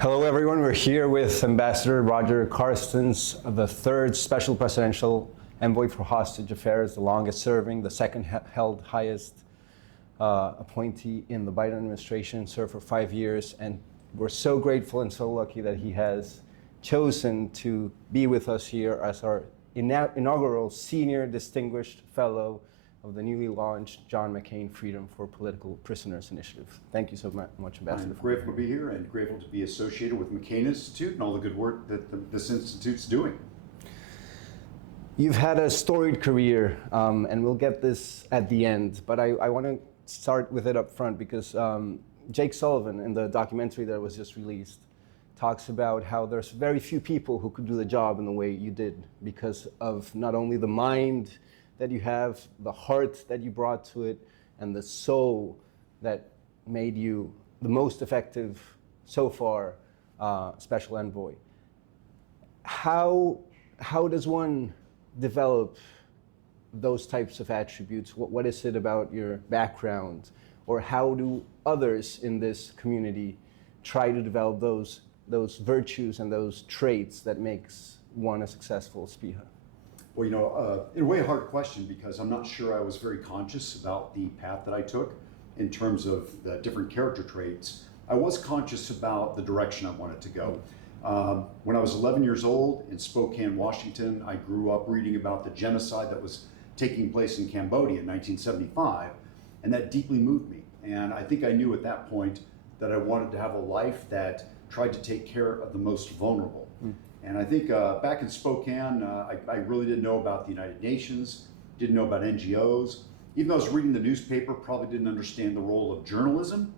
Hello everyone, we're here with Ambassador Roger Carstens, the third Special Presidential Envoy for Hostage Affairs, the longest serving, the second held highest appointee in the Biden administration, served for 5 years, and we're so grateful and so lucky that he has chosen to be with us here as our inaugural Senior Distinguished Fellow of the newly launched John McCain Freedom for Political Prisoners Initiative. Thank you so much, Ambassador. I'm grateful to be here and grateful to be associated with McCain Institute and all the good work that this institute's doing. You've had a storied career, and we'll get this at the end, but I want to start with it up front because Jake Sullivan, in the documentary that was just released, talks about how there's very few people who could do the job in the way you did because of not only the mind that you have, the heart that you brought to it, and the soul that made you the most effective so far special envoy. How does one develop those types of attributes? What is it about your background, or how do others in this community try to develop those virtues and those traits that makes one a successful SPIHA? Well, in a way, a hard question because I'm not sure I was very conscious about the path that I took in terms of the different character traits. I was conscious about the direction I wanted to go. When I was 11 years old in Spokane, Washington, I grew up reading about the genocide that was taking place in Cambodia in 1975, and that deeply moved me. And I think I knew at that point that I wanted to have a life that tried to take care of the most vulnerable. And I think back in Spokane, I really didn't know about the United Nations, didn't know about NGOs. Even though I was reading the newspaper, probably didn't understand the role of journalism.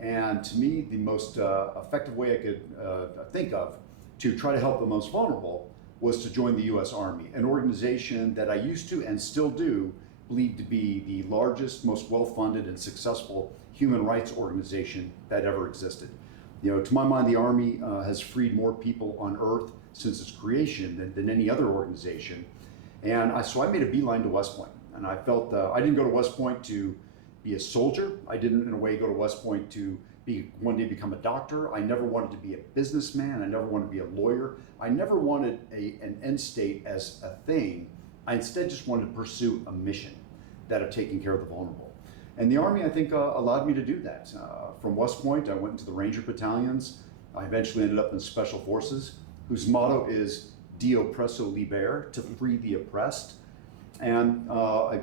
And to me, the most effective way I could think of to try to help the most vulnerable was to join the US Army, an organization that I used to and still do believe to be the largest, most well-funded and successful human rights organization that ever existed. To my mind, the Army has freed more people on Earth since its creation than any other organization. And so I made a beeline to West Point. And I felt I didn't go to West Point to be a soldier. I didn't, in a way, go to West Point to one day become a doctor. I never wanted to be a businessman. I never wanted to be a lawyer. I never wanted an end state as a thing. I instead just wanted to pursue a mission, that of taking care of the vulnerable. And the Army, I think, allowed me to do that. From West Point, I went into the Ranger battalions. I eventually ended up in Special Forces, whose motto is De Oppresso Liber, to free the oppressed. And I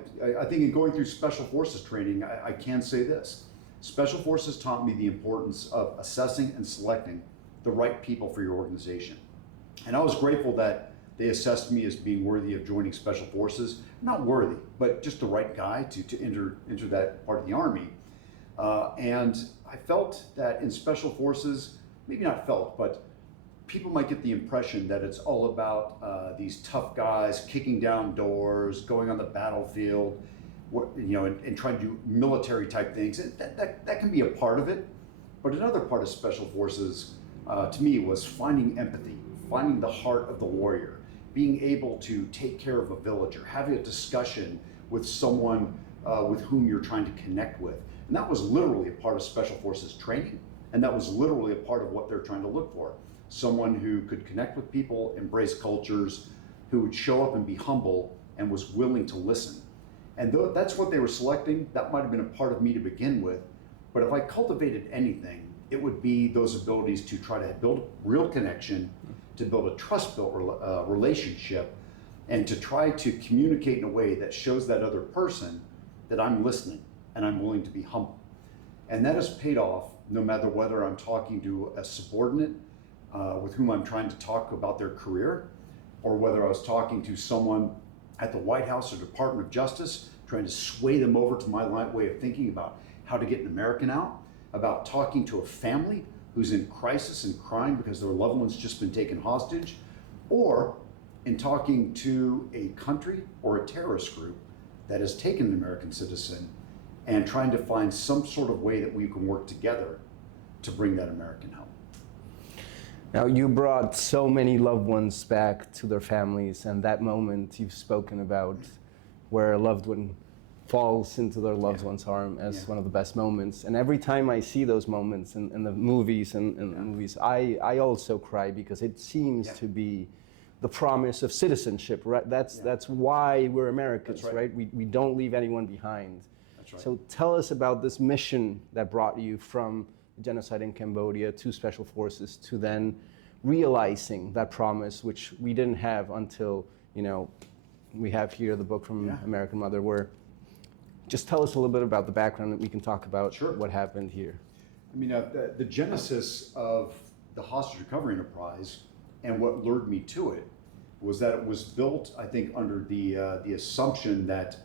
think in going through Special Forces training, I can say this. Special Forces taught me the importance of assessing and selecting the right people for your organization. And I was grateful that they assessed me as being worthy of joining Special Forces. Not worthy, but just the right guy to enter that part of the Army. And I felt that in Special Forces, maybe not felt, but people might get the impression that it's all about these tough guys kicking down doors, going on the battlefield, and trying to do military type things. And that can be a part of it, but another part of Special Forces, to me, was finding empathy, finding the heart of the warrior, being able to take care of a villager, having a discussion with someone with whom you're trying to connect with. And that was literally a part of Special Forces training, and that was literally a part of what they're trying to look for. Someone who could connect with people, embrace cultures, who would show up and be humble and was willing to listen. And though that's what they were selecting, that might have been a part of me to begin with. But if I cultivated anything, it would be those abilities to try to build real connection, to build a trust-built relationship, and to try to communicate in a way that shows that other person that I'm listening and I'm willing to be humble. And that has paid off no matter whether I'm talking to a subordinate with whom I'm trying to talk about their career, or whether I was talking to someone at the White House or Department of Justice, trying to sway them over to my way of thinking about how to get an American out, about talking to a family who's in crisis and crying because their loved one's just been taken hostage, or in talking to a country or a terrorist group that has taken an American citizen and trying to find some sort of way that we can work together to bring that American home. Now, you brought so many loved ones back to their families, and that moment you've spoken about where a loved one falls into their loved Yeah. one's arm as Yeah. one of the best moments. And every time I see those moments in the movies movies, I also cry because it seems Yeah. to be the promise of citizenship, right? Yeah. That's why we're Americans, That's right. We don't leave anyone behind. That's right. So tell us about this mission that brought you from genocide in Cambodia to Special Forces to then realizing that promise, which we didn't have until, we have here the book from Yeah. American Mother, where just tell us a little bit about the background and we can talk about Sure. what happened here. I mean, the genesis of the hostage recovery enterprise and what lured me to it was that it was built, I think, under the assumption that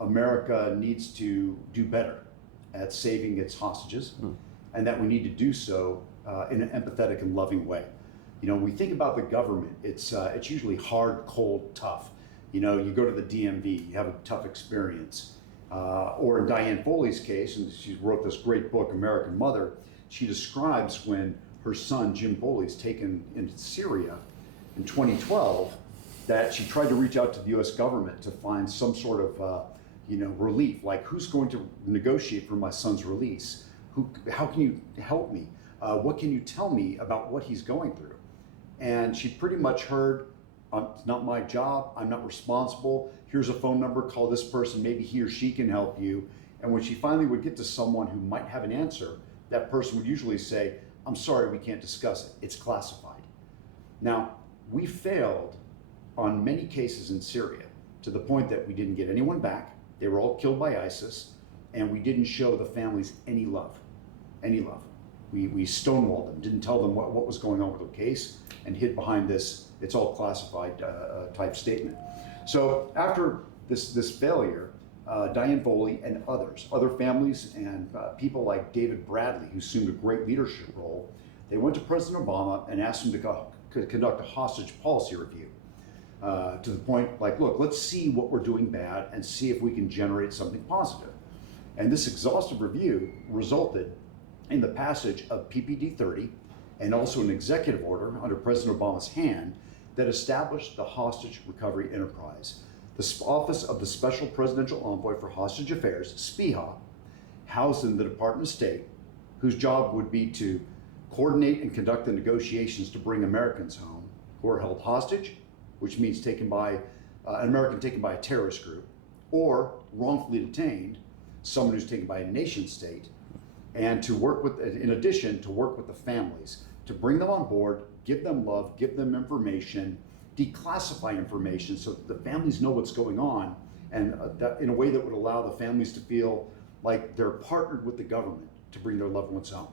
America needs to do better at saving its hostages, and that we need to do so in an empathetic and loving way. When we think about the government, it's usually hard, cold, tough. You go to the DMV, you have a tough experience. Or in Diane Foley's case, and she wrote this great book, American Mother, she describes when her son, Jim Foley, is taken into Syria in 2012, that she tried to reach out to the US government to find some sort of relief, like who's going to negotiate for my son's release? How can you help me? What can you tell me about what he's going through? And she pretty much heard, it's not my job, I'm not responsible, here's a phone number, call this person, maybe he or she can help you. And when she finally would get to someone who might have an answer, that person would usually say, I'm sorry, we can't discuss it, it's classified. Now, we failed on many cases in Syria to the point that we didn't get anyone back, they were all killed by ISIS, and we didn't show the families any love, any love. We stonewalled them, didn't tell them what was going on with their case, and hid behind this, it's all classified type statement. So after this failure, Diane Foley and other families and people like David Bradley, who assumed a great leadership role, they went to President Obama and asked him to conduct a hostage policy review. To the point like, look, let's see what we're doing bad and see if we can generate something positive. And this exhaustive review resulted in the passage of PPD 30 and also an executive order under President Obama's hand that established the Hostage Recovery Enterprise. The Office of the Special Presidential Envoy for Hostage Affairs, SPIHA, housed in the Department of State, whose job would be to coordinate and conduct the negotiations to bring Americans home who are held hostage, which means taken by an American taken by a terrorist group, or wrongfully detained, someone who's taken by a nation state, and to work with, in addition, to work with the families, to bring them on board, give them love, give them information, declassify information so that the families know what's going on, and that in a way that would allow the families to feel like they're partnered with the government to bring their loved ones home.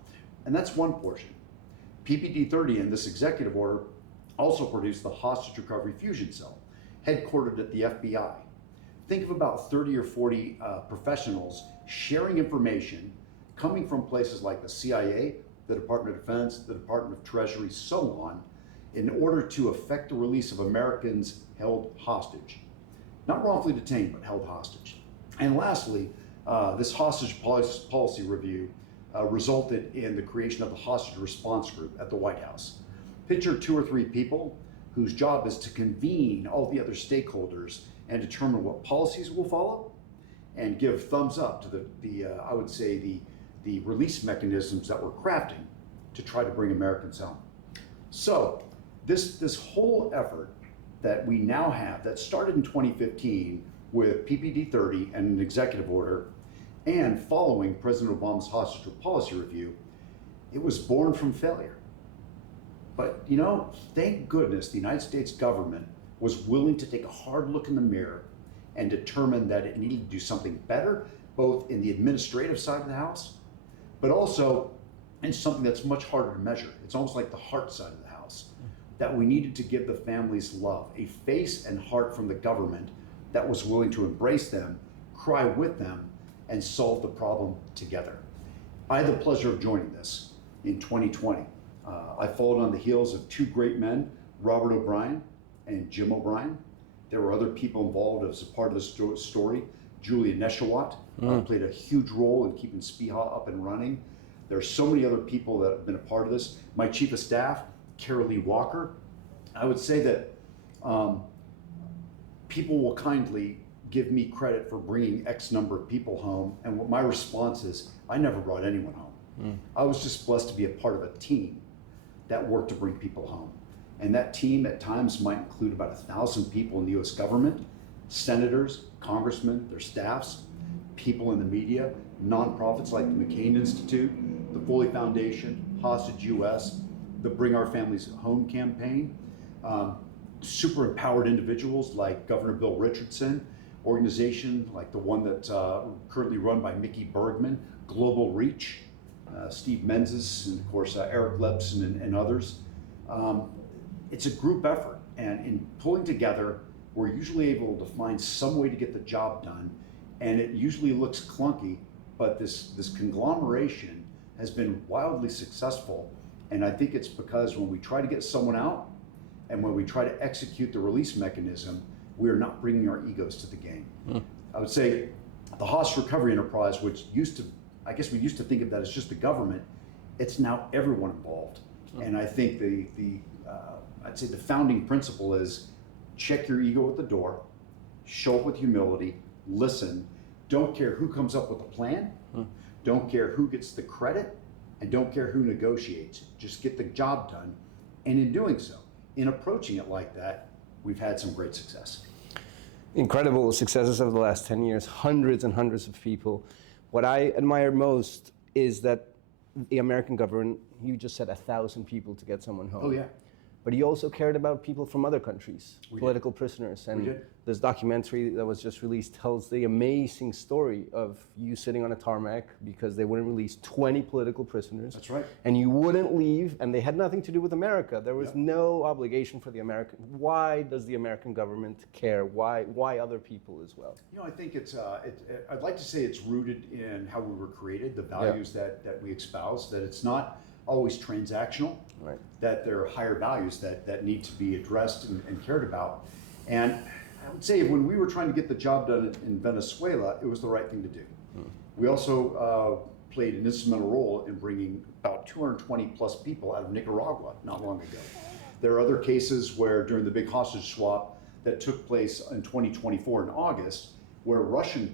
And that's one portion. PPD 30 in this executive order also produced the Hostage Recovery Fusion Cell, headquartered at the FBI. Think of about 30 or 40 professionals sharing information coming from places like the CIA, the Department of Defense, the Department of Treasury, so on, in order to effect the release of Americans held hostage. Not wrongfully detained, but held hostage. And lastly, this hostage policy review resulted in the creation of the Hostage Response Group at the White House. Picture 2 or 3 people whose job is to convene all the other stakeholders and determine what policies will follow and give thumbs up to I would say the release mechanisms that we're crafting to try to bring Americans home. So this whole effort that we now have, that started in 2015 with PPD 30 and an executive order, and following President Obama's hostage policy review, it was born from failure. But thank goodness the United States government was willing to take a hard look in the mirror and determine that it needed to do something better, both in the administrative side of the house, but also in something that's much harder to measure. It's almost like the heart side of the house, that we needed to give the families love, a face and heart from the government that was willing to embrace them, cry with them, and solve the problem together. I had the pleasure of joining this in 2020. I followed on the heels of 2 great men, Robert O'Brien and Jim O'Brien. There were other people involved as a part of the story. Julia Neshawat played a huge role in keeping SPIHA up and running. There are so many other people that have been a part of this. My chief of staff, Carol Lee Walker. I would say that people will kindly give me credit for bringing X number of people home. And what my response is, I never brought anyone home. I was just blessed to be a part of a team that worked to bring people home. And that team at times might include about 1,000 people in the US government, senators, congressmen, their staffs, people in the media, nonprofits like the McCain Institute, the Foley Foundation, Hostage US, the Bring Our Families Home campaign, super empowered individuals like Governor Bill Richardson, organization like the one that's currently run by Mickey Bergman, Global Reach, Steve Menzies, and of course Eric Lepson and others. It's a group effort, and in pulling together, we're usually able to find some way to get the job done, and it usually looks clunky, but this conglomeration has been wildly successful, and I think it's because when we try to get someone out, and when we try to execute the release mechanism, we are not bringing our egos to the game. I would say the hostage recovery enterprise, which I guess we used to think of that as just the government, it's now everyone involved. And I think I'd say the founding principle is check your ego at the door, show up with humility, listen, don't care who comes up with a plan, don't care who gets the credit, and don't care who negotiates. Just get the job done. And in doing so, in approaching it like that, we've had some great success. Incredible successes over the last 10 years, hundreds and hundreds of people. What I admire most is that the American government, you just said 1,000 people to get someone home. Oh yeah. But he also cared about people from other countries, political prisoners. And this documentary that was just released tells the amazing story of you sitting on a tarmac because they wouldn't release 20 political prisoners. That's right. And you wouldn't leave, and they had nothing to do with America. There was no obligation for the American. Why does the American government care? Why other people as well? You know, I think I'd like to say it's rooted in how we were created, the values that we espouse, that it's not always transactional, that there are higher values that need to be addressed and cared about. And I would say when we were trying to get the job done in Venezuela, it was the right thing to do. We also played an instrumental role in bringing about 220 plus people out of Nicaragua not long ago. There are other cases where during the big hostage swap that took place in 2024 in August, where Russian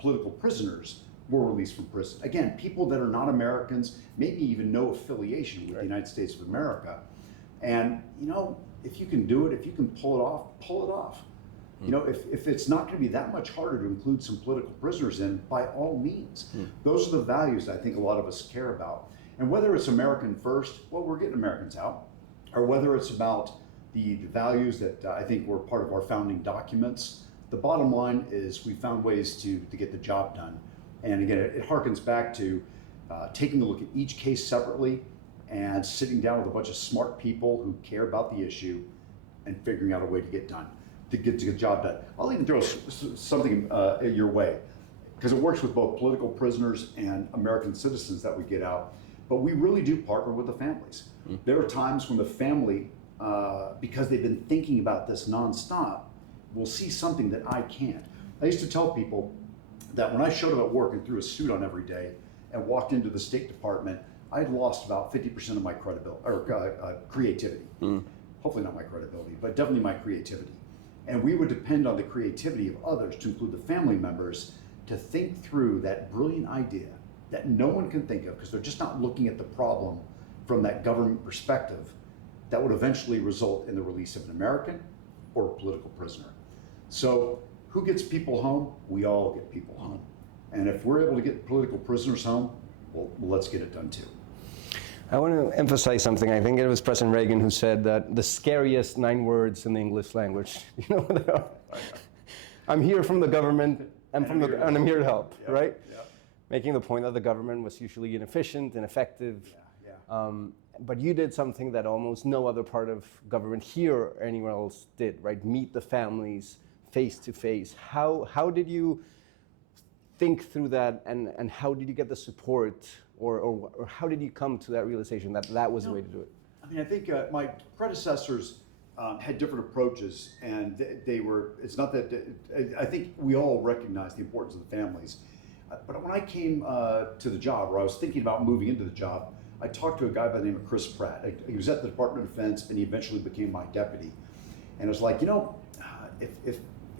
political prisoners were released from prison. Again, people that are not Americans, maybe even no affiliation with the United States of America. And, you know, if you can do it, if you can pull it off, pull it off. You know, if it's not going to be that much harder to include some political prisoners in, by all means. Those are the values I think a lot of us care about. And whether it's American first, well, we're getting Americans out, or whether it's about the values that I think were part of our founding documents, the bottom line is we found ways to get the job done. And again, it harkens back to taking a look at each case separately and sitting down with a bunch of smart people who care about the issue and figuring out a way to get the job done. I'll even throw something your way, because it works with both political prisoners and American citizens that we get out. But we really do partner with the families. There are times when the family, because they've been thinking about this nonstop, will see something that I can't. I used to tell people that when I showed up at work and threw a suit on every day and walked into the State Department, I'd lost about 50% of my credibility or creativity. Hopefully not my credibility, but definitely my creativity. And we would depend on the creativity of others, to include the family members, to think through that brilliant idea that no one can think of because they're just not looking at the problem from that government perspective, that would eventually result in the release of an American or a political prisoner. So who gets people home? We all get people home. And if we're able to get political prisoners home, well, let's get it done too. I want to emphasize something. I think it was President Reagan who said that the scariest 9 words in the English language, you know what they are? I'm here from the government, and I'm here to help, right? Making the point that the government was usually inefficient, ineffective. But you did something that almost no other part of government here or anywhere else did, right? Meet the families face to face. How did you think through that, and how did you get the support, or how did you come to that realization that that was the way to do it? I mean, I think my predecessors had different approaches, and they were, it's not that, I think we all recognize the importance of the families. But when I came to the job, or I was thinking about moving into the job, I talked to a guy by the name of Chris Pratt. He was at the Department of Defense, and he eventually became my deputy. And it was like, you know,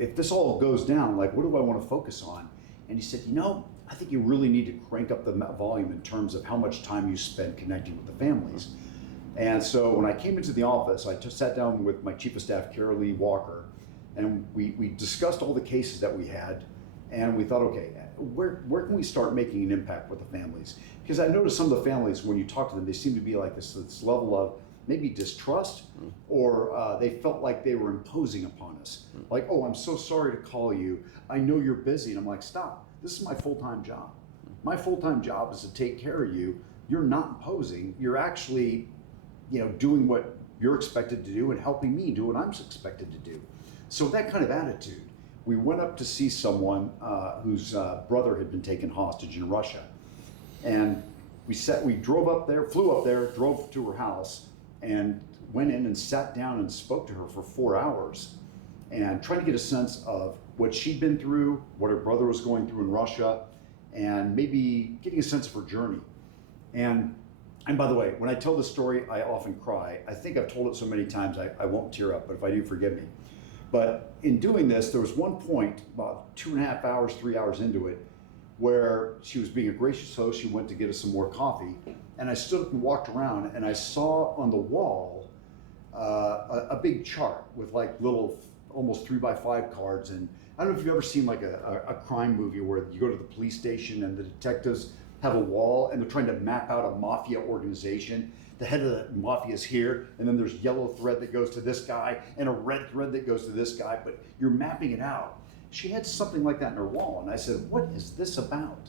if this all goes down, like, what do I want to focus on? And he said, I think you really need to crank up the volume in terms of how much time you spend connecting with the families. And so when I came into the office, I just sat down with my chief of staff, Carol Lee Walker, and we discussed all the cases that we had, and we thought, okay, where can we start making an impact with the families? Because I noticed some of the families, when you talk to them, they seem to be like this level of maybe distrust, or they felt like they were imposing upon us. Like, oh, I'm so sorry to call you. I know you're busy. And I'm like, stop. This is my full-time job. My full-time job is to take care of you. You're not imposing. You're actually, doing what you're expected to do and helping me do what I'm expected to do. So that kind of attitude. We went up to see someone whose brother had been taken hostage in Russia. And we drove up there, flew up there, drove to her house, and went in and sat down and spoke to her for 4 hours and tried to get a sense of what she'd been through, what her brother was going through in Russia, and maybe getting a sense of her journey. And by the way, when I tell this story, I often cry. I think I've told it so many times I won't tear up, but if I do, forgive me. But in doing this, there was one point, about 2.5 hours, 3 hours into it, where she was being a gracious host. She went to get us some more coffee, and I stood up and walked around, and I saw on the wall a big chart with like little, almost 3x5 cards. And I don't know if you've ever seen like a crime movie where you go to the police station and the detectives have a wall and they're trying to map out a mafia organization. The head of the mafia is here, and then there's yellow thread that goes to this guy and a red thread that goes to this guy, but you're mapping it out. She had something like that in her wall, and I said, what is this about?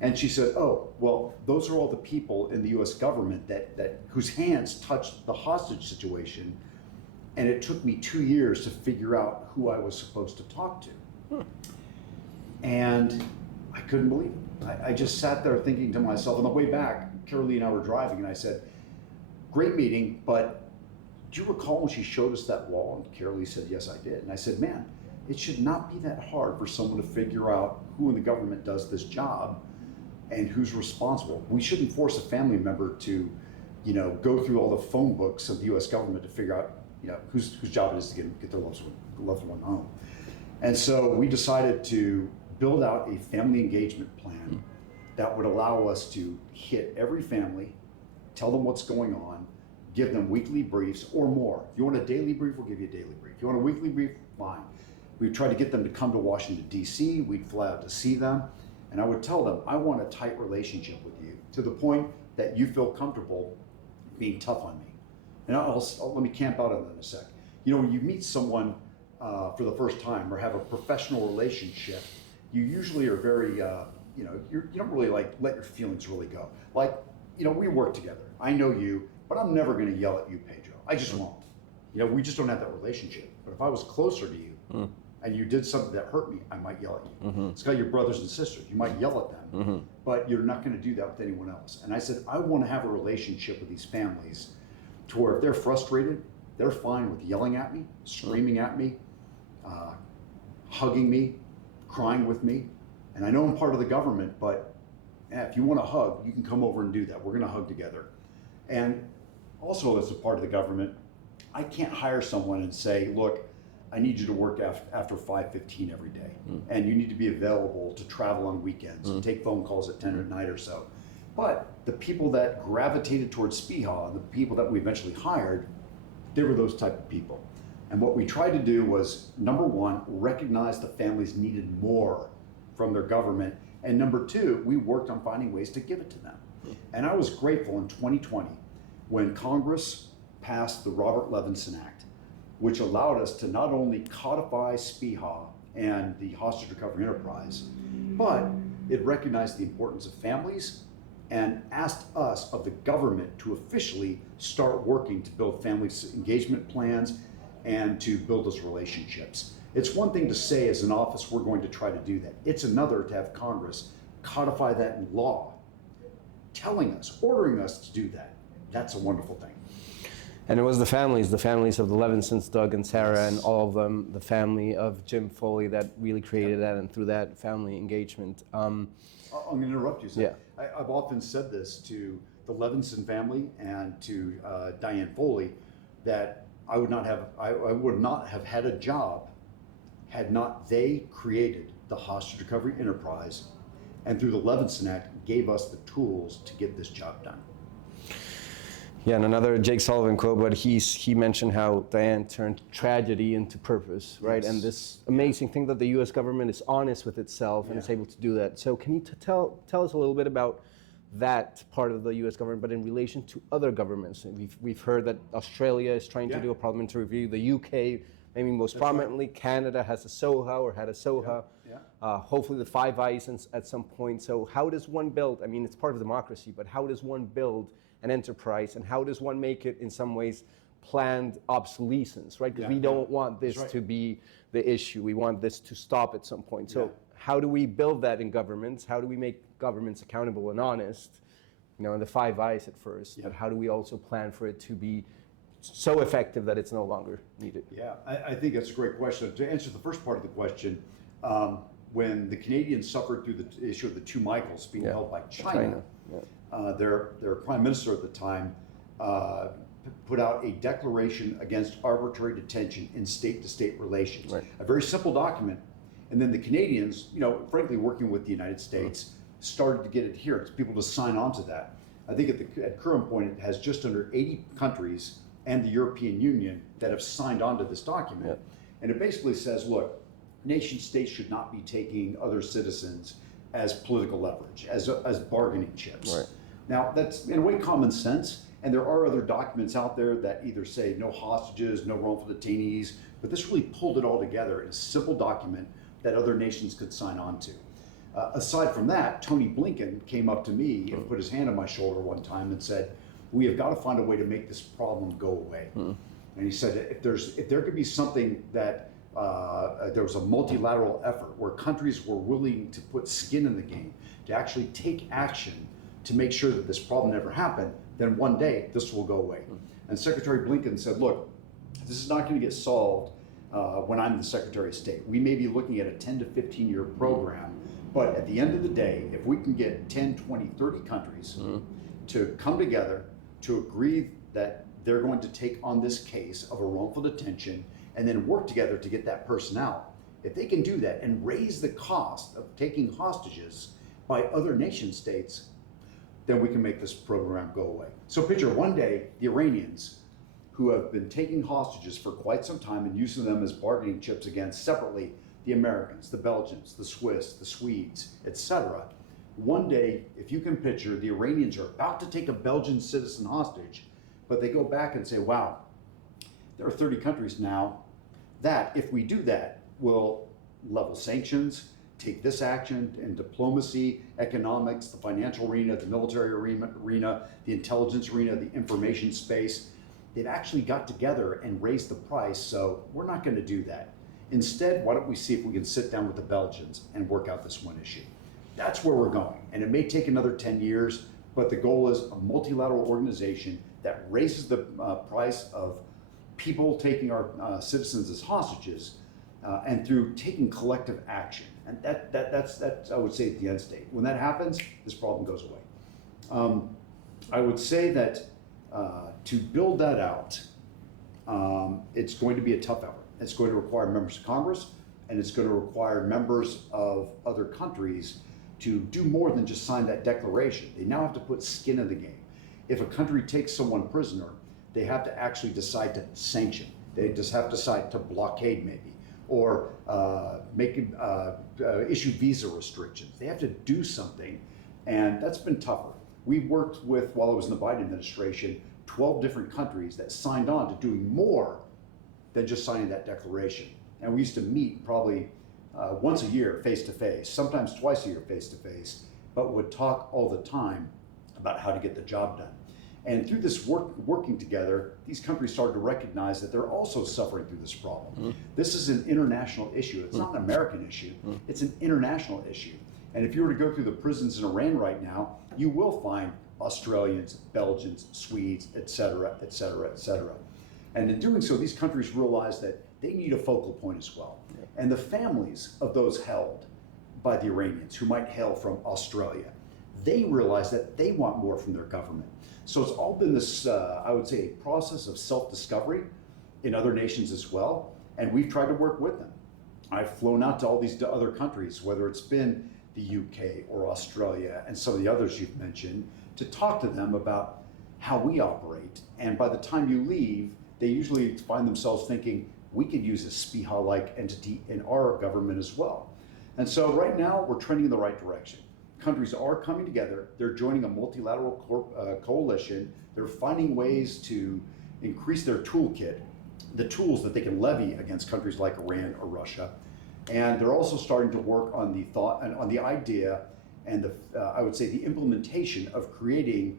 And she said, oh, well, those are all the people in the US government that whose hands touched the hostage situation, and it took me 2 years to figure out who I was supposed to talk to. And I couldn't believe it. I just sat there thinking to myself, on the way back, Carol Lee and I were driving, and I said, great meeting, but do you recall when she showed us that wall? And Carol Lee said, yes, I did. And I said, man, it should not be that hard for someone to figure out who in the government does this job and who's responsible. We shouldn't force a family member to, go through all the phone books of the US government to figure out, whose job it is to get their loved one home. And so we decided to build out a family engagement plan that would allow us to hit every family, tell them what's going on, give them weekly briefs or more. If you want a daily brief, we'll give you a daily brief. If you want a weekly brief, fine. We'd try to get them to come to Washington, D.C. We'd fly out to see them. And I would tell them, I want a tight relationship with you to the point that you feel comfortable being tough on me. And let me camp out on that in a sec. When you meet someone for the first time or have a professional relationship, you usually are very, you don't really let your feelings really go. Like, we work together. I know you, but I'm never going to yell at you, Pedro. I just won't. We just don't have that relationship. But if I was closer to you and you did something that hurt me, I might yell at you. It's got your brothers and sisters. You might yell at them, but you're not going to do that with anyone else. And I said, I want to have a relationship with these families to where if they're frustrated, they're fine with yelling at me, screaming at me, hugging me, crying with me. And I know I'm part of the government, but if you want to hug, you can come over and do that. We're going to hug together. And also, as a part of the government, I can't hire someone and say, look, I need you to work after 5:15 every day. And you need to be available to travel on weekends and take phone calls at 10 at night or so. But the people that gravitated towards SPIHA, and the people that we eventually hired, they were those type of people. And what we tried to do was, number one, recognize the families needed more from their government. And number two, we worked on finding ways to give it to them. And I was grateful in 2020 when Congress passed the Robert Levinson Act, which allowed us to not only codify SPIHA and the Hostage Recovery Enterprise, but it recognized the importance of families and asked us of the government to officially start working to build family engagement plans and to build those relationships. It's one thing to say as an office, we're going to try to do that. It's another to have Congress codify that in law, telling us, ordering us to do that. That's a wonderful thing. And it was the families of the Levinsons, Doug and Sarah, and all of them, the family of Jim Foley that really created that, and through that family engagement. I'm going to interrupt you. So Yeah. I've often said this to the Levinson family and to Diane Foley, that I would not have had a job had not they created the hostage recovery enterprise, and through the Levinson Act gave us the tools to get this job done. Yeah, and another Jake Sullivan quote, but he mentioned how Diane turned tragedy into purpose, right? Yes. And this amazing thing that the U.S. government is honest with itself and is able to do that. So can you tell us a little bit about that part of the U.S. government, but in relation to other governments? And we've heard that Australia is trying to do a parliamentary review. The U.K., maybe most prominently, Canada has a SOHA or had a SOHA. Hopefully the Five Eyes at some point. So how does one build? I mean, it's part of democracy, but how does one build an enterprise, and how does one make it in some ways planned obsolescence, right? Because we don't want this to be the issue. We want this to stop at some point. So how do we build that in governments? How do we make governments accountable and honest? You know, in the Five Eyes at first, but how do we also plan for it to be so effective that it's no longer needed? Yeah, I think that's a great question. To answer the first part of the question, when the Canadians suffered through the issue of the two Michaels being held by China. Their prime minister at the time put out a declaration against arbitrary detention in state-to-state relations. A very simple document. And then the Canadians, you know, frankly, working with the United States, started to get adherence, people to sign on to that. I think at current point, it has just under 80 countries and the European Union that have signed on to this document. And it basically says, look, nation states should not be taking other citizens as political leverage, as bargaining chips. Now, that's in a way common sense, and there are other documents out there that either say no hostages, no wrongful detainees, but this really pulled it all together in a simple document that other nations could sign on to. Aside from that, Tony Blinken came up to me and put his hand on my shoulder one time and said, we have got to find a way to make this problem go away. And he said, if there could be something that there was a multilateral effort where countries were willing to put skin in the game, to actually take action to make sure that this problem never happened, then one day this will go away. And Secretary Blinken said, look, this is not going to get solved when I'm the Secretary of State. We may be looking at a 10 to 15 year program, but at the end of the day, if we can get 10, 20, 30 countries to come together to agree that they're going to take on this case of a wrongful detention and then work together to get that person out. If they can do that and raise the cost of taking hostages by other nation states, then we can make this program go away. So picture one day the Iranians, who have been taking hostages for quite some time and using them as bargaining chips against separately the Americans, the Belgians, the Swiss, the Swedes, etc. One day, if you can picture, the Iranians are about to take a Belgian citizen hostage, but they go back and say, wow, there are 30 countries now that, if we do that, will level sanctions, take this action in diplomacy, economics, the financial arena, the military arena, the intelligence arena, the information space. They've actually got together and raised the price, so we're not going to do that. Instead, why don't we see if we can sit down with the Belgians and work out this one issue? That's where we're going. And it may take another 10 years, but the goal is a multilateral organization that raises the price of people taking our citizens as hostages, and through taking collective action. And that's I would say, the end state. When that happens, this problem goes away. I would say that to build that out, it's going to be a tough effort. It's going to require members of Congress, and it's going to require members of other countries to do more than just sign that declaration. They now have to put skin in the game. If a country takes someone prisoner, they have to actually decide to sanction. They just have to decide to blockade maybe, or issue visa restrictions. They have to do something, and that's been tougher. We worked with, while I was in the Biden administration, 12 different countries that signed on to doing more than just signing that declaration. And we used to meet probably once a year face-to-face, sometimes twice a year face-to-face, but would talk all the time about how to get the job done. And through this working together, these countries started to recognize that they're also suffering through this problem. This is an international issue. It's not an American issue. It's an international issue. And if you were to go through the prisons in Iran right now, you will find Australians, Belgians, Swedes, et cetera, et cetera, et cetera. And in doing so, these countries realize that they need a focal point as well. And the families of those held by the Iranians, who might hail from Australia, they realize that they want more from their government. So it's all been this, I would say, process of self-discovery in other nations as well, and we've tried to work with them. I've flown out to all these other countries, whether it's been the UK or Australia and some of the others you've mentioned, to talk to them about how we operate. And by the time you leave, they usually find themselves thinking, we could use a SPIHA-like entity in our government as well. And so right now, we're trending in the right direction. Countries are coming together. They're joining a multilateral coalition. They're finding ways to increase their toolkit, the tools that they can levy against countries like Iran or Russia. And they're also starting to work on the thought and on the idea and I would say the implementation of creating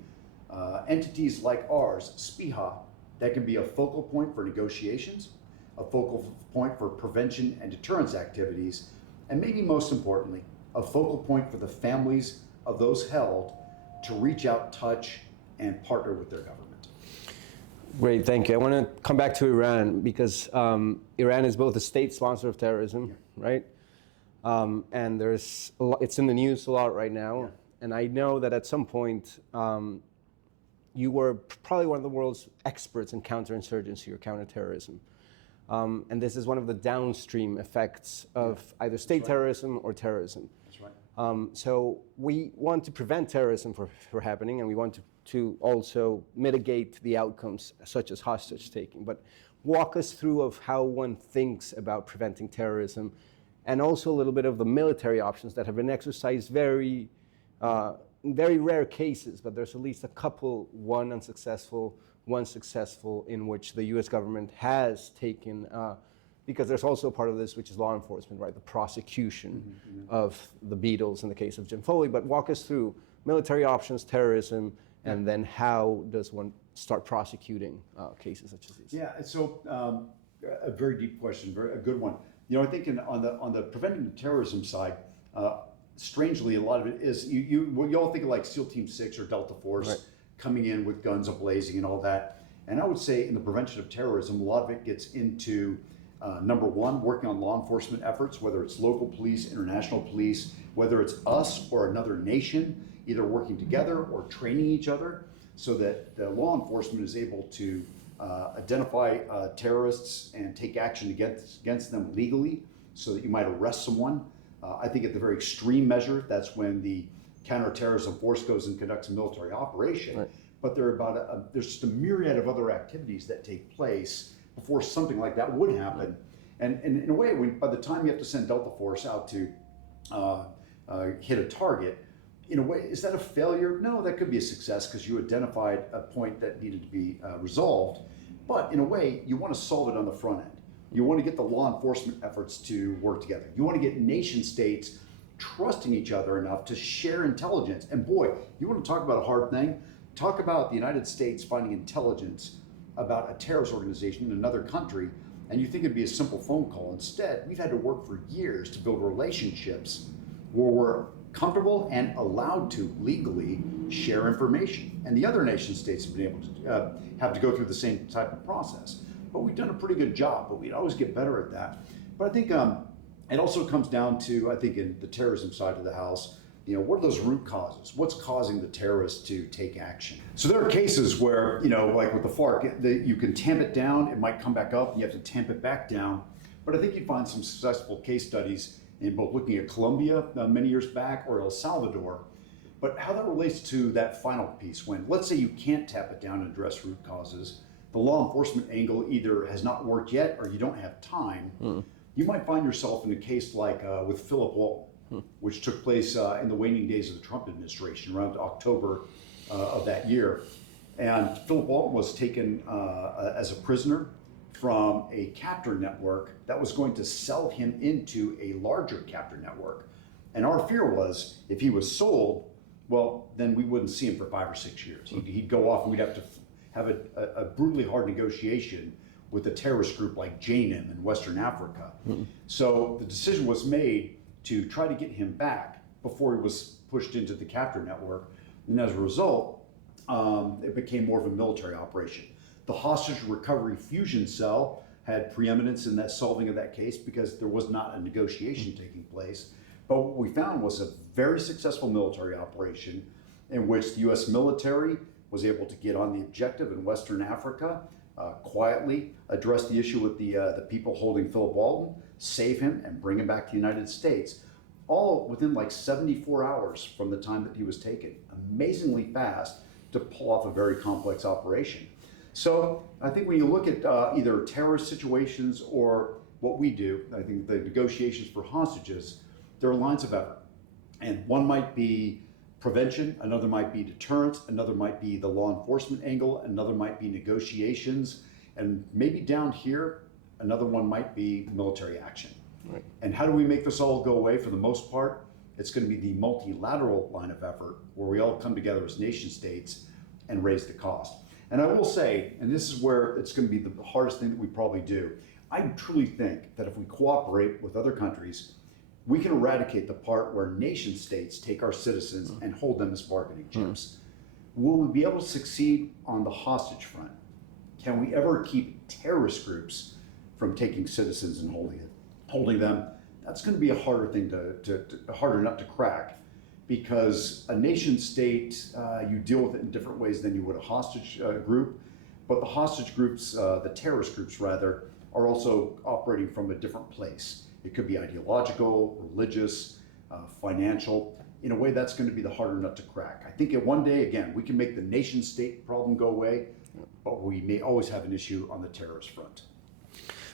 entities like ours, SPIHA, that can be a focal point for negotiations, a focal point for prevention and deterrence activities, and maybe most importantly, a focal point for the families of those held to reach out, touch, and partner with their government. Great, thank you. I want to come back to Iran because Iran is both a state sponsor of terrorism, right? And there's a lot, it's in the news a lot right now. Yeah. And I know that at some point you were probably one of the world's experts in counterinsurgency or counterterrorism. And this is one of the downstream effects of either state terrorism or terrorism. That's right. So we want to prevent terrorism from happening, and we want to also mitigate the outcomes such as hostage taking. But walk us through of how one thinks about preventing terrorism, and also a little bit of the military options that have been exercised in very rare cases, but there's at least a couple, one unsuccessful, one successful, in which the US government has taken, because there's also a part of this which is law enforcement, right? The prosecution of the Beatles in the case of Jim Foley. But walk us through military options, terrorism, and then how does one start prosecuting cases such as these? Yeah, so a very deep question, a good one. You know, I think on the preventing the terrorism side, strangely, a lot of it is, you all think of like SEAL Team 6 or Delta Force, right, coming in with guns ablazing and all that. And I would say in the prevention of terrorism, a lot of it gets into, number one, working on law enforcement efforts, whether it's local police, international police, whether it's us or another nation, either working together or training each other so that the law enforcement is able to identify terrorists and take action against them legally so that you might arrest someone. I think at the very extreme measure, that's when the counterterrorism force goes and conducts a military operation. Right. But there's just a myriad of other activities that take place before something like that would happen. And in a way, by the time you have to send Delta Force out to hit a target, in a way, is that a failure? No, that could be a success because you identified a point that needed to be resolved. But in a way, you want to solve it on the front end. You want to get the law enforcement efforts to work together. You want to get nation states trusting each other enough to share intelligence. And boy, you want to talk about a hard thing? Talk about the United States finding intelligence about a terrorist organization in another country, and you think it'd be a simple phone call. Instead, we've had to work for years to build relationships where we're comfortable and allowed to legally share information. And the other nation states have been able to have to go through the same type of process. But we've done a pretty good job, but we'd always get better at that. But I think it also comes down to, I think in the terrorism side of the house, you know, what are those root causes? What's causing the terrorists to take action? So there are cases where, you know, like with the FARC, you can tamp it down, it might come back up, and you have to tamp it back down. But I think you'd find some successful case studies in both looking at Colombia many years back or El Salvador. But how that relates to that final piece, when let's say you can't tap it down and address root causes, the law enforcement angle either has not worked yet or you don't have time. You might find yourself in a case like with Philip Walton, which took place in the waning days of the Trump administration, around October of that year. And Philip Walton was taken as a prisoner from a captor network that was going to sell him into a larger captor network. And our fear was, if he was sold, well, then we wouldn't see him for 5 or 6 years. He'd go off and we'd have to have a brutally hard negotiation with a terrorist group like JNIM in Western Africa. So the decision was made to try to get him back before he was pushed into the captor network. And as a result, it became more of a military operation. The hostage recovery fusion cell had preeminence in that solving of that case because there was not a negotiation taking place. But what we found was a very successful military operation in which the US military was able to get on the objective in Western Africa, quietly address the issue with the people holding Philip Walton, save him, and bring him back to the United States, all within like 74 hours from the time that he was taken. Amazingly fast to pull off a very complex operation. So I think when you look at either terrorist situations or what we do, I think the negotiations for hostages, there are lines of effort. And one might be prevention, another might be deterrence, another might be the law enforcement angle, another might be negotiations, and maybe down here, another one might be military action. Right. And how do we make this all go away? For the most part, it's going to be the multilateral line of effort where we all come together as nation states and raise the cost. And I will say, and this is where it's going to be the hardest thing that we probably do, I truly think that if we cooperate with other countries, we can eradicate the part where nation states take our citizens and hold them as bargaining chips. Will we be able to succeed on the hostage front? Can we ever keep terrorist groups from taking citizens and holding them? That's going to be a harder thing a harder nut to crack, because a nation state, you deal with it in different ways than you would a hostage group. But the hostage groups, the terrorist groups rather, are also operating from a different place. It could be ideological, religious, financial. In a way, that's going to be the harder nut to crack. I think that one day, again, we can make the nation state problem go away, but we may always have an issue on the terrorist front.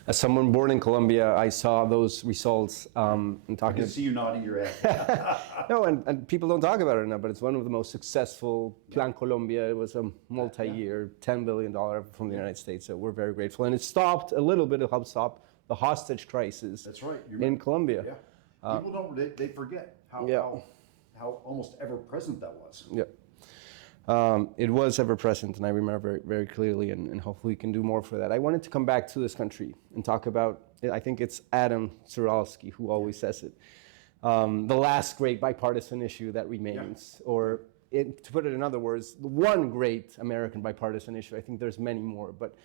As someone born in Colombia, I saw those results. And talking I can see you nodding your head. No, and people don't talk about it enough, but it's one of the most successful. Plan Colombia, it was a multi-year, $10 billion from the United States, so we're very grateful. And it stopped a little bit, it helped stop the hostage crisis. That's right. In Colombia. Yeah. People don't, they forget how almost ever present that was. Yeah. It was ever present, and I remember very, very clearly, and hopefully we can do more for that. I wanted to come back to this country and talk about, I think it's Adam Suralski who always says it, the last great bipartisan issue that remains, or to put it in other words, the one great American bipartisan issue. I think there's many more, but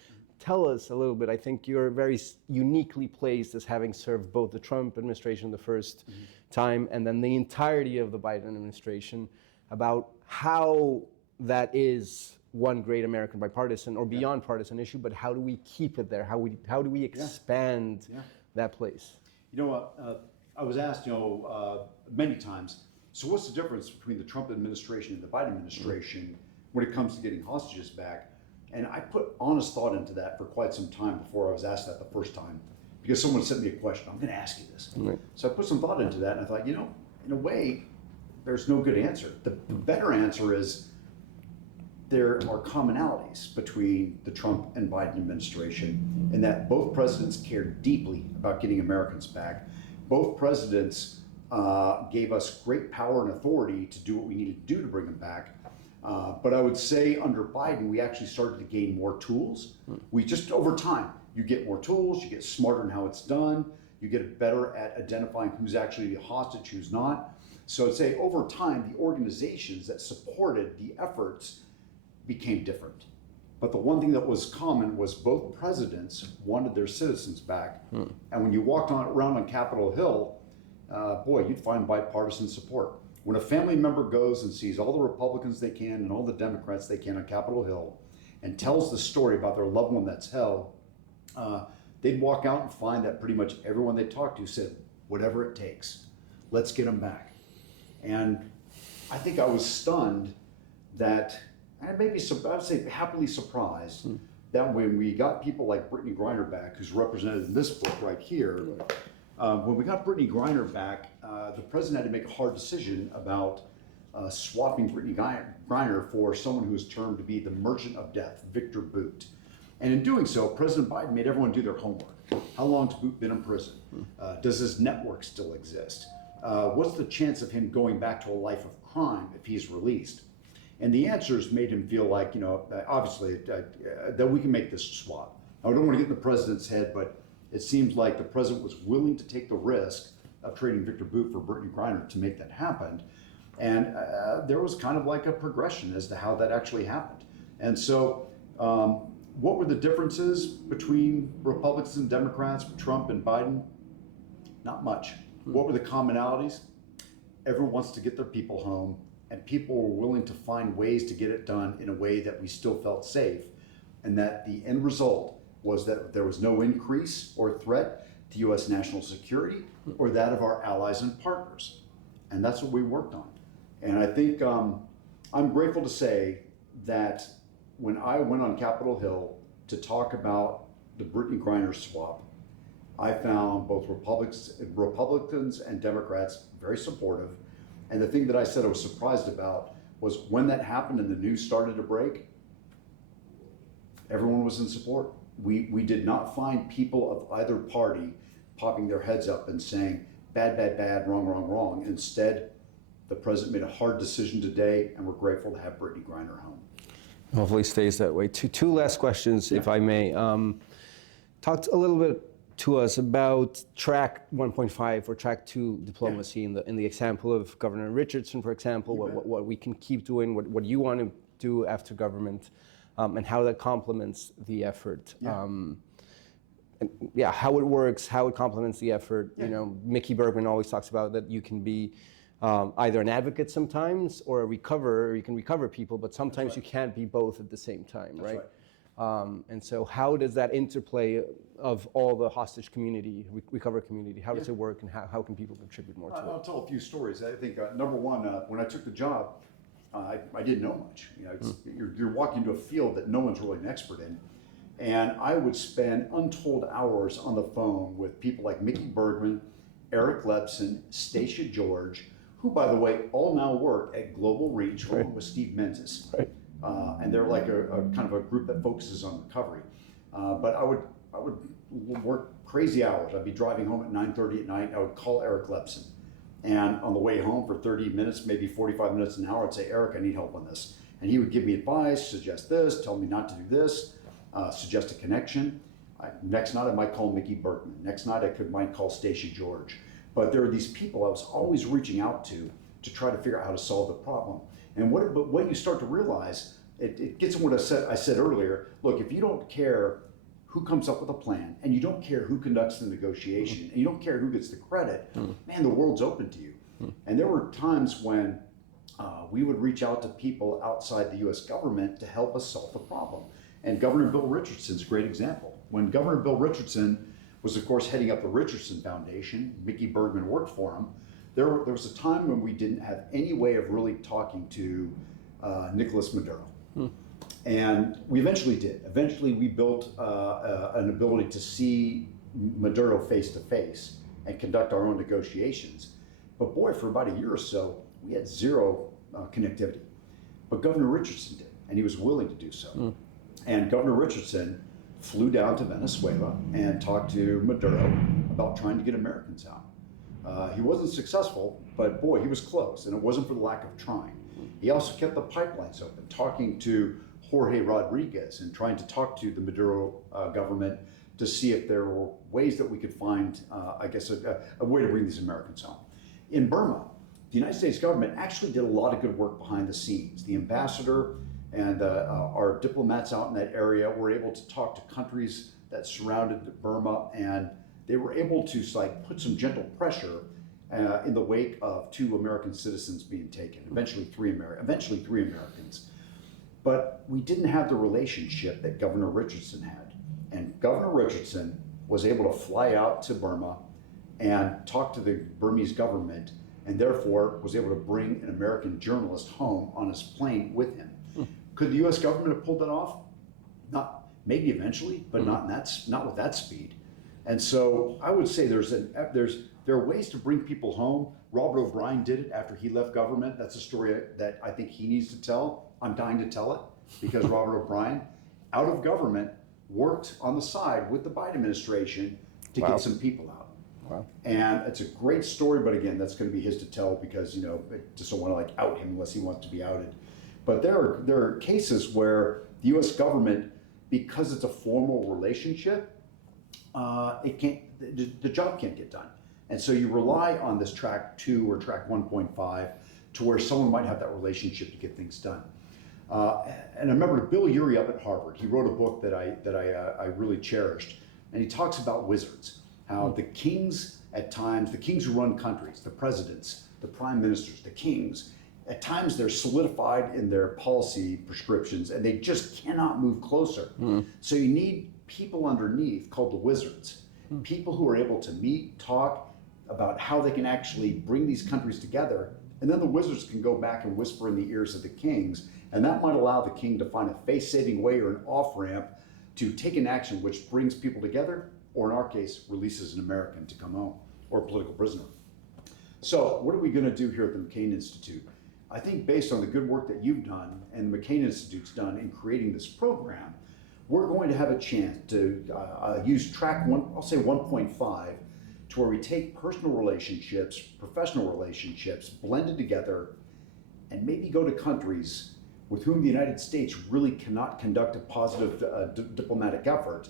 tell us a little bit. I think you're very uniquely placed as having served both the Trump administration the first time and then the entirety of the Biden administration, about how that is one great American bipartisan or beyond partisan issue, but how do we keep it there? How do we expand that place? You know what, I was asked, many times, so what's the difference between the Trump administration and the Biden administration when it comes to getting hostages back? And I put honest thought into that for quite some time before I was asked that the first time, because someone sent me a question. I'm going to ask you this. Right. So I put some thought into that, and I thought, in a way, there's no good answer. The better answer is there are commonalities between the Trump and Biden administration in that both presidents cared deeply about getting Americans back. Both presidents gave us great power and authority to do what we needed to do to bring them back. But I would say under Biden, we actually started to gain more tools. We just, over time, you get more tools, you get smarter in how it's done, you get better at identifying who's actually a hostage, who's not. So I'd say over time, the organizations that supported the efforts became different. But the one thing that was common was both presidents wanted their citizens back. And when you walked around on Capitol Hill, you'd find bipartisan support. When a family member goes and sees all the Republicans they can and all the Democrats they can on Capitol Hill and tells the story about their loved one that's held, they'd walk out and find that pretty much everyone they talked to said, whatever it takes, let's get them back. And I think I was stunned that, and maybe I would say happily surprised, that when we got people like Brittany Griner back, who's represented in this book right here, when we got Brittany Griner back, the president had to make a hard decision about swapping Brittany Griner for someone who was termed to be the merchant of death, Victor Boot. And in doing so, President Biden made everyone do their homework. How long has Boot been in prison? Does his network still exist? What's the chance of him going back to a life of crime if he's released? And the answers made him feel like, obviously, that we can make this swap. I don't want to get in the president's head, but it seems like the president was willing to take the risk of trading Victor Boot for Brittany Griner to make that happen. And there was kind of like a progression as to how that actually happened. And so what were the differences between Republicans and Democrats, Trump and Biden? Not much. What were the commonalities? Everyone wants to get their people home, and people were willing to find ways to get it done in a way that we still felt safe. and that the end result was that there was no increase or threat to U.S. national security or that of our allies and partners. And that's what we worked on. And I think I'm grateful to say that when I went on Capitol Hill to talk about the Brittany Griner swap, I found both Republicans and Democrats very supportive. And the thing that I said I was surprised about was when that happened and the news started to break, everyone was in support. We did not find people of either party popping their heads up and saying, bad, bad, bad, wrong, wrong, wrong. Instead, the president made a hard decision today, and we're grateful to have Brittany Griner home. Hopefully stays that way. Two last questions, if I may. Talk a little bit to us about track 1.5 or track 2 diplomacy in the example of Governor Richardson, for example, what we can keep doing, what you want to do after government, and how that complements the effort. How it works, how it complements the effort. You know, Mickey Bergman always talks about that you can be either an advocate sometimes or a recoverer, or you can recover people, but sometimes you can't be both at the same time, right? And so how does that interplay of all the hostage community, recovery community, how does it work, and how can people contribute more to it? I'll tell a few stories. I think number one, when I took the job, I didn't know much. You know, you're walking into a field that no one's really an expert in. And I would spend untold hours on the phone with people like Mickey Bergman, Eric Lebson, Stacia George, who, by the way, all now work at Global Reach, along with Steve Menzies. And they're like a kind of a group that focuses on recovery. But I would work crazy hours. I'd be driving home at 9:30 at night. I would call Eric Lebson. And on the way home for 30 minutes, maybe 45 minutes, an hour, I'd say, Eric, I need help on this. And he would give me advice, suggest this, tell me not to do this, suggest a connection. Next night, I might call Mickey Bergman. Next night, I might call Stacia George. But there are these people I was always reaching out to try to figure out how to solve the problem. And what you start to realize, it gets to what I said earlier. Look, if you don't care who comes up with a plan, and you don't care who conducts the negotiation, and you don't care who gets the credit, man, the world's open to you. And there were times when we would reach out to people outside the U.S. government to help us solve the problem. And Governor Bill Richardson's a great example. When Governor Bill Richardson was, of course, heading up the Richardson Foundation, Mickey Bergman worked for him, there was a time when we didn't have any way of really talking to Nicolas Maduro. And we eventually did. Eventually, we built an ability to see Maduro face to face and conduct our own negotiations. But boy, for about a year or so, we had zero connectivity. But Governor Richardson did, and he was willing to do so. And Governor Richardson flew down to Venezuela and talked to Maduro about trying to get Americans out. He wasn't successful, but boy, he was close, and it wasn't for the lack of trying. He also kept the pipelines open, talking to Jorge Rodriguez and trying to talk to the Maduro government to see if there were ways that we could find, a way to bring these Americans home. In Burma, the United States government actually did a lot of good work behind the scenes. The ambassador and our diplomats out in that area were able to talk to countries that surrounded Burma, and they were able to put some gentle pressure in the wake of 2 American citizens being taken, eventually three Americans. But we didn't have the relationship that Governor Richardson had. And Governor Richardson was able to fly out to Burma and talk to the Burmese government, and therefore was able to bring an American journalist home on his plane with him. Could the U.S. government have pulled that off? Not, maybe eventually, but not with that speed. And so I would say there are ways to bring people home. Robert O'Brien did it after he left government. That's a story that I think he needs to tell. I'm dying to tell it, because Robert O'Brien, out of government, worked on the side with the Biden administration to get some people out. And it's a great story, but again, that's going to be his to tell, because I just don't want to out him unless he wants to be outed. But there are cases where the U.S. government, because it's a formal relationship, the job can't get done. And so you rely on this track 2 or track 1.5 to where someone might have that relationship to get things done. And I remember Bill Urey up at Harvard. He wrote a book that I really cherished, and he talks about wizards, how the kings at times, the kings who run countries, the presidents, the prime ministers, the kings, at times they're solidified in their policy prescriptions and they just cannot move closer. So you need people underneath called the wizards, people who are able to meet, talk about how they can actually bring these countries together. And then the wizards can go back and whisper in the ears of the kings. And that might allow the king to find a face-saving way or an off-ramp to take an action which brings people together, or in our case, releases an American to come home, or a political prisoner. So what are we going to do here at the McCain Institute? I think based on the good work that you've done and the McCain Institute's done in creating this program, we're going to have a chance to use track one, I'll say 1.5, to where we take personal relationships, professional relationships, blended together, and maybe go to countries with whom the United States really cannot conduct a positive diplomatic effort,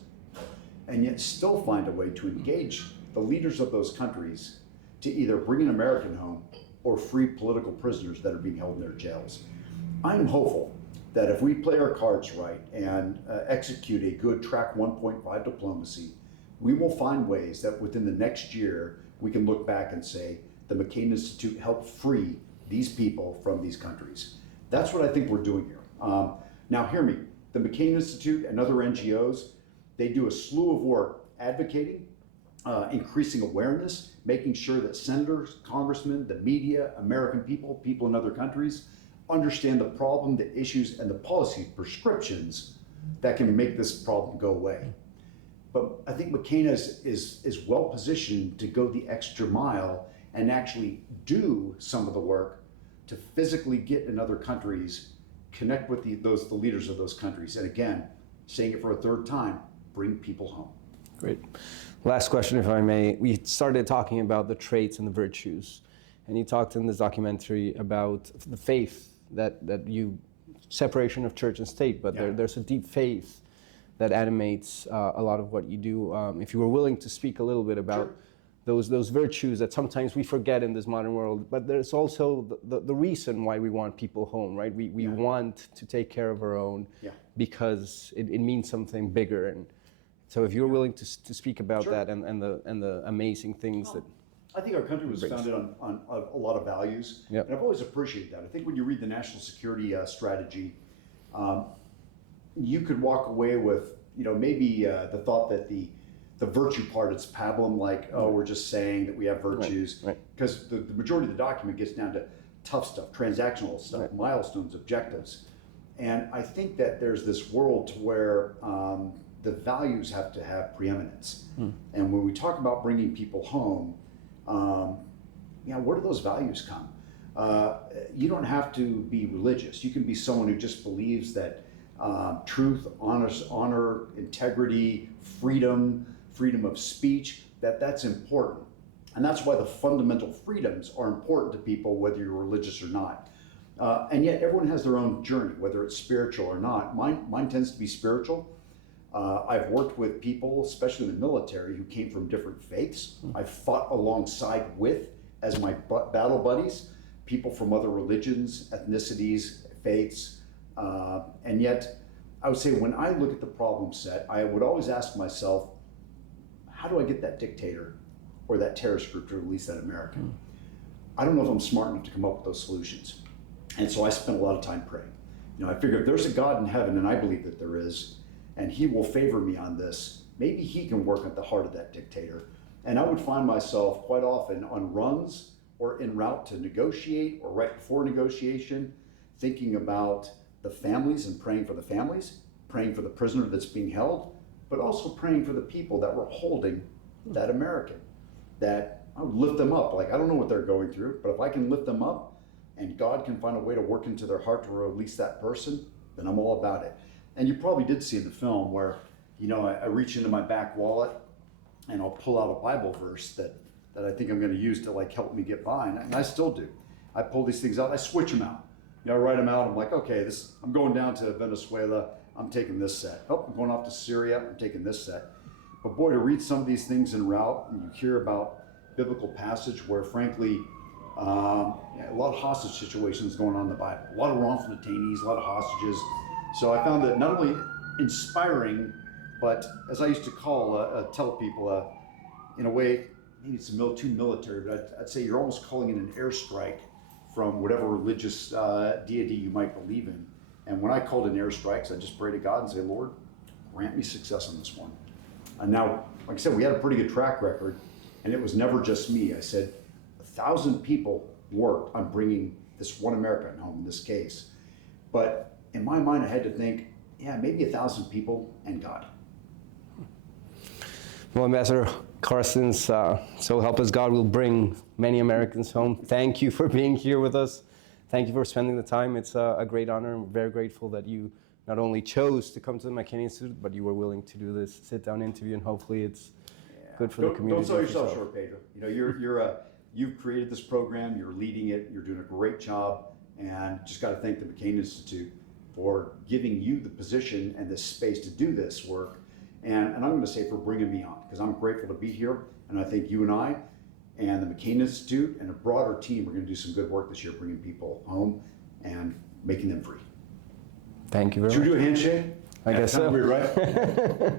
and yet still find a way to engage the leaders of those countries to either bring an American home or free political prisoners that are being held in their jails. I'm hopeful that if we play our cards right and execute a good track 1.5 diplomacy, we will find ways that within the next year, we can look back and say, the McCain Institute helped free these people from these countries. That's what I think we're doing here. Now hear me, the McCain Institute and other NGOs, they do a slew of work advocating, increasing awareness, making sure that senators, congressmen, the media, American people, people in other countries, understand the problem, the issues, and the policy prescriptions that can make this problem go away. But I think McCain is well positioned to go the extra mile and actually do some of the work to physically get in other countries, connect with the leaders of those countries. And again, saying it for a third time, bring people home. Great. Last question, if I may. We started talking about the traits and the virtues, and you talked in this documentary about the faith that you, separation of church and state, but there's a deep faith that animates a lot of what you do. If you were willing to speak a little bit about those virtues that sometimes we forget in this modern world, but there's also the reason why we want people home, right? We want to take care of our own because it means something bigger. And so if you're willing to speak about that and the amazing things that I think our country was founded on a lot of values, and I've always appreciated that. I think when you read the national security strategy, you could walk away with, maybe the thought that the virtue part is pablum, like, oh, we're just saying that we have virtues, because the majority of the document gets down to tough stuff, transactional stuff, milestones, objectives. And I think that there's this world to where the values have to have preeminence. And when we talk about bringing people home, where do those values come? You don't have to be religious. You can be someone who just believes that truth, honor, integrity, freedom of speech, that's important. And that's why the fundamental freedoms are important to people, whether you're religious or not. And yet everyone has their own journey, whether it's spiritual or not. Mine tends to be spiritual. I've worked with people, especially in the military, who came from different faiths. I've fought alongside with, as my battle buddies, people from other religions, ethnicities, faiths. And yet, I would say when I look at the problem set, I would always ask myself, how do I get that dictator or that terrorist group to release that American? I don't know if I'm smart enough to come up with those solutions. And so I spent a lot of time praying. I figured if there's a God in heaven, and I believe that there is, and he will favor me on this, maybe he can work at the heart of that dictator. And I would find myself quite often on runs or en route to negotiate or right before negotiation, thinking about the families and praying for the families, praying for the prisoner that's being held, but also praying for the people that were holding that American, that I would lift them up. Like, I don't know what they're going through, but if I can lift them up and God can find a way to work into their heart to release that person, then I'm all about it. And you probably did see in the film where, I reach into my back wallet and I'll pull out a Bible verse that I think I'm going to use to help me get by. And I still do. I pull these things out, I switch them out. I write them out. I'm like, okay, I'm going down to Venezuela. I'm taking this set. Oh, I'm going off to Syria. I'm taking this set. But boy, to read some of these things en route, and you hear about biblical passage where, frankly, a lot of hostage situations going on in the Bible, a lot of wrongful detainees, a lot of hostages. So I found that not only inspiring, but as I used to tell people, in a way, maybe it's too military, but I'd say you're almost calling it an airstrike from whatever religious deity you might believe in. And when I called in airstrikes, I just pray to God and say, Lord, grant me success on this one. And now, like I said, we had a pretty good track record, and it was never just me. I said, 1,000 people worked on bringing this one American home in this case. But in my mind, I had to think, yeah, maybe 1,000 people and God. Well, Ambassador Carstens, so help us God, will bring many Americans home. Thank you for being here with us. Thank you for spending the time. It's a great honor. I'm very grateful that you not only chose to come to the McKinney Institute, but you were willing to do this sit-down interview, and hopefully it's good for the community. Don't sell yourself short, Pedro. You know, you've created this program. You're leading it. You're doing a great job, and just got to thank the McCain Institute for giving you the position and the space to do this work. And I'm going to say for bringing me on, because I'm grateful to be here, and I think you and I and the McCain Institute and a broader team are going to do some good work this year, bringing people home and making them free. Thank you very Should much. we do a handshake? I guess so. Weird, right?